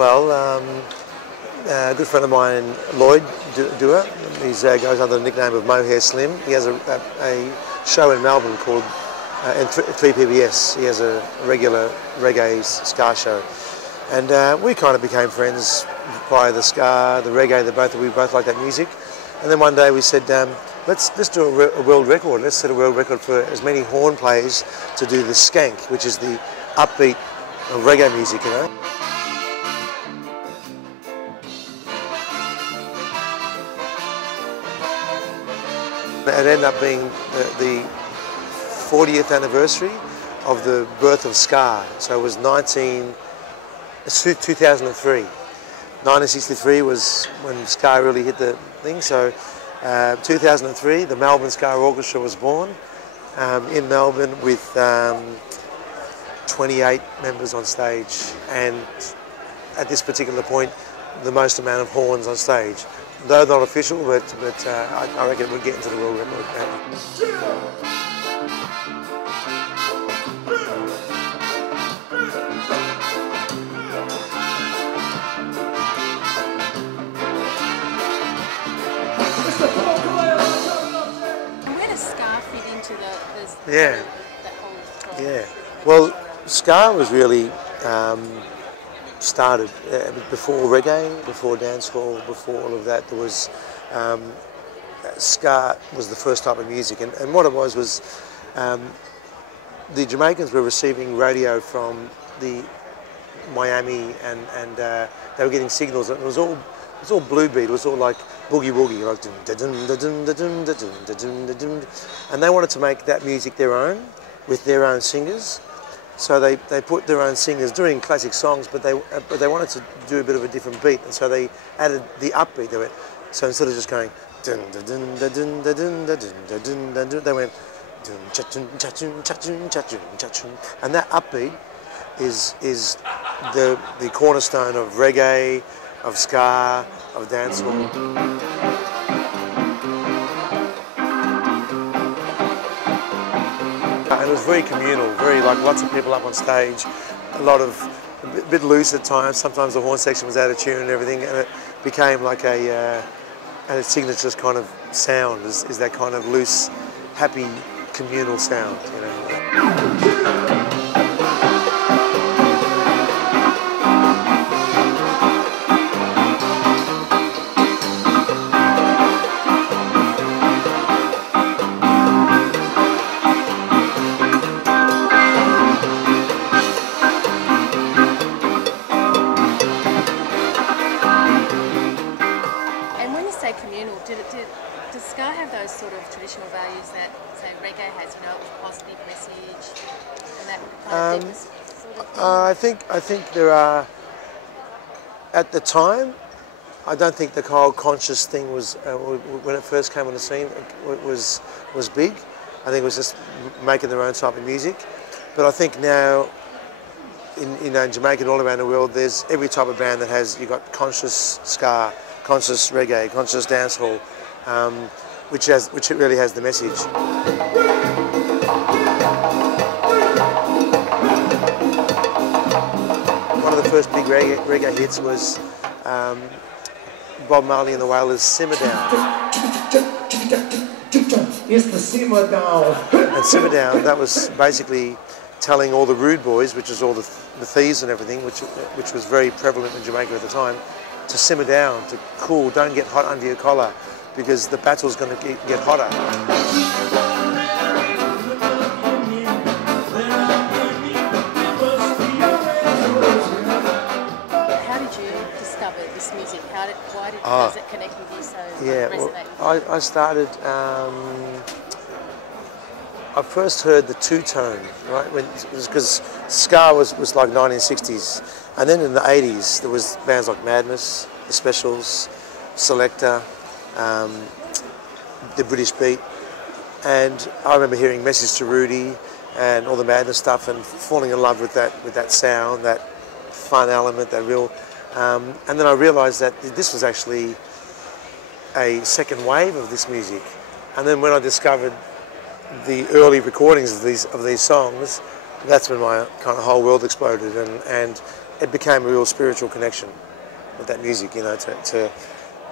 Well, a good friend of mine, Lloyd Dewar, he goes under the nickname of Mohair Slim. He has a show in Melbourne called 3PBS. He has a regular reggae ska show. And we kind of became friends via the ska, the reggae, we both like that music. And then one day we said, let's do a world record. Let's set a world record for as many horn players to do the skank, which is the upbeat of reggae music, you know. It ended up being the 40th anniversary of the birth of ska. So it was 2003. 1963 was when ska really hit the thing. So 2003, the Melbourne Ska Orchestra was born in Melbourne with 28 members on stage, and at this particular point, the most amount of horns on stage. Though not official, but I reckon we'll get into the world record. And where does ska fit into the Yeah. that whole Yeah. Well, ska was really started before reggae, before dancehall, before all of that. There was ska was the first type of music, and what it was the Jamaicans were receiving radio from the Miami, and they were getting signals. It was all bluebeat. It was all like boogie woogie, like and they wanted to make that music their own with their own singers. So they put their own singers doing classic songs, but they wanted to do a bit of a different beat, and so they added the upbeat to it. So instead of just going dun dun dun dun dun dun dun dun dun, they went dun cha chun cha chun cha chun cha chun cha chun, and that upbeat is the cornerstone of reggae, of ska, of dancehall. And it was very communal, very like lots of people up on stage, a bit loose at times. Sometimes the horn section was out of tune and everything, and it became like a signature kind of sound. Is that kind of loose, happy, communal sound, you know. Does ska have those sort of traditional values that, say, reggae has? You know, it was positive message and that kind of sort of thing? I think there are. At the time, I don't think the whole conscious thing was when it first came on the scene. It was big. I think it was just making their own type of music. But I think now, in Jamaica and all around the world, there's every type of band that has. You've got conscious ska, conscious reggae, conscious dancehall. Which really has the message. One of the first big reggae hits was Bob Marley and the Wailers' Simmer Down. It's the Simmer Down. And Simmer Down, that was basically telling all the rude boys, which is all the thieves and everything, which was very prevalent in Jamaica at the time, to simmer down, to cool, don't get hot under your collar, because the battle's going to get hotter. How did you discover this music? Why does it connect with you so resonate? Well, I started. I first heard the two-tone, right? Because ska was like 1960s, and then in the 80s there was bands like Madness, The Specials, Selector. The British Beat, and I remember hearing Message to Rudy and all the Madness stuff and falling in love with that sound, that fun element, that real, and then I realised that this was actually a second wave of this music. And then when I discovered the early recordings of these songs, that's when my kind of whole world exploded, and it became a real spiritual connection with that music, you know.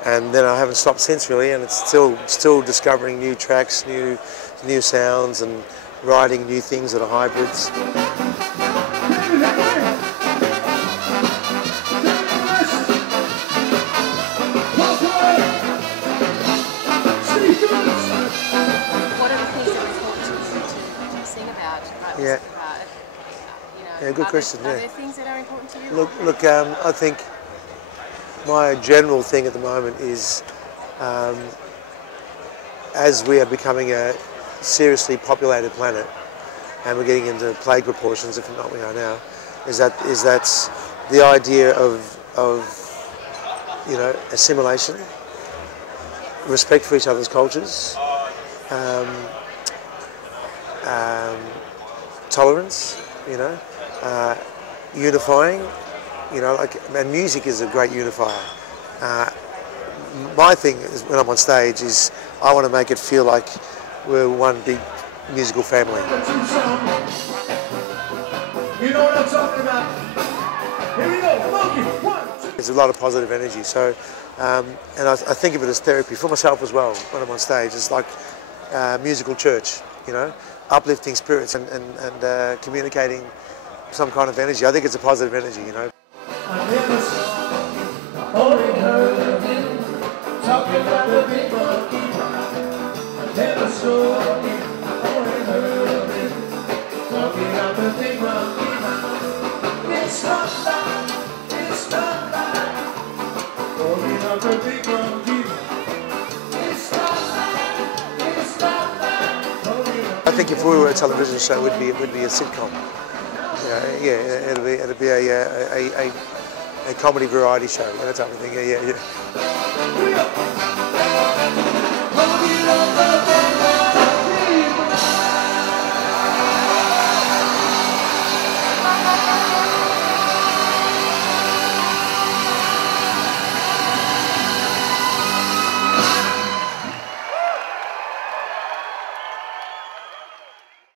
And then I haven't stopped since, really, and it's still discovering new tracks, new sounds, and writing new things that are hybrids. What are the things that are important to sing about? Yeah. You know, Yeah, good question. Are there things that are important to you? Look. I think my general thing at the moment is, as we are becoming a seriously populated planet, and we're getting into plague proportions, if not we are now, is that the idea of you know, assimilation, respect for each other's cultures, tolerance, you know, unifying, you know, and music is a great unifier. My thing is, when I'm on stage, is I want to make it feel like we're one big musical family. You know what I'm talking about? Here we go, funky, 1, 2. There's a lot of positive energy, so, and I think of it as therapy for myself as well when I'm on stage. It's like musical church, you know, uplifting spirits and communicating some kind of energy. I think it's a positive energy, you know. I never saw, only heard him talking about the big monkey. I never saw, only heard him talking about the big monkey. It's not like, talking about the big monkey. It's not like. I think if we were a television show, it would be a sitcom. Yeah, it'll be a comedy variety show, that type of thing. Yeah.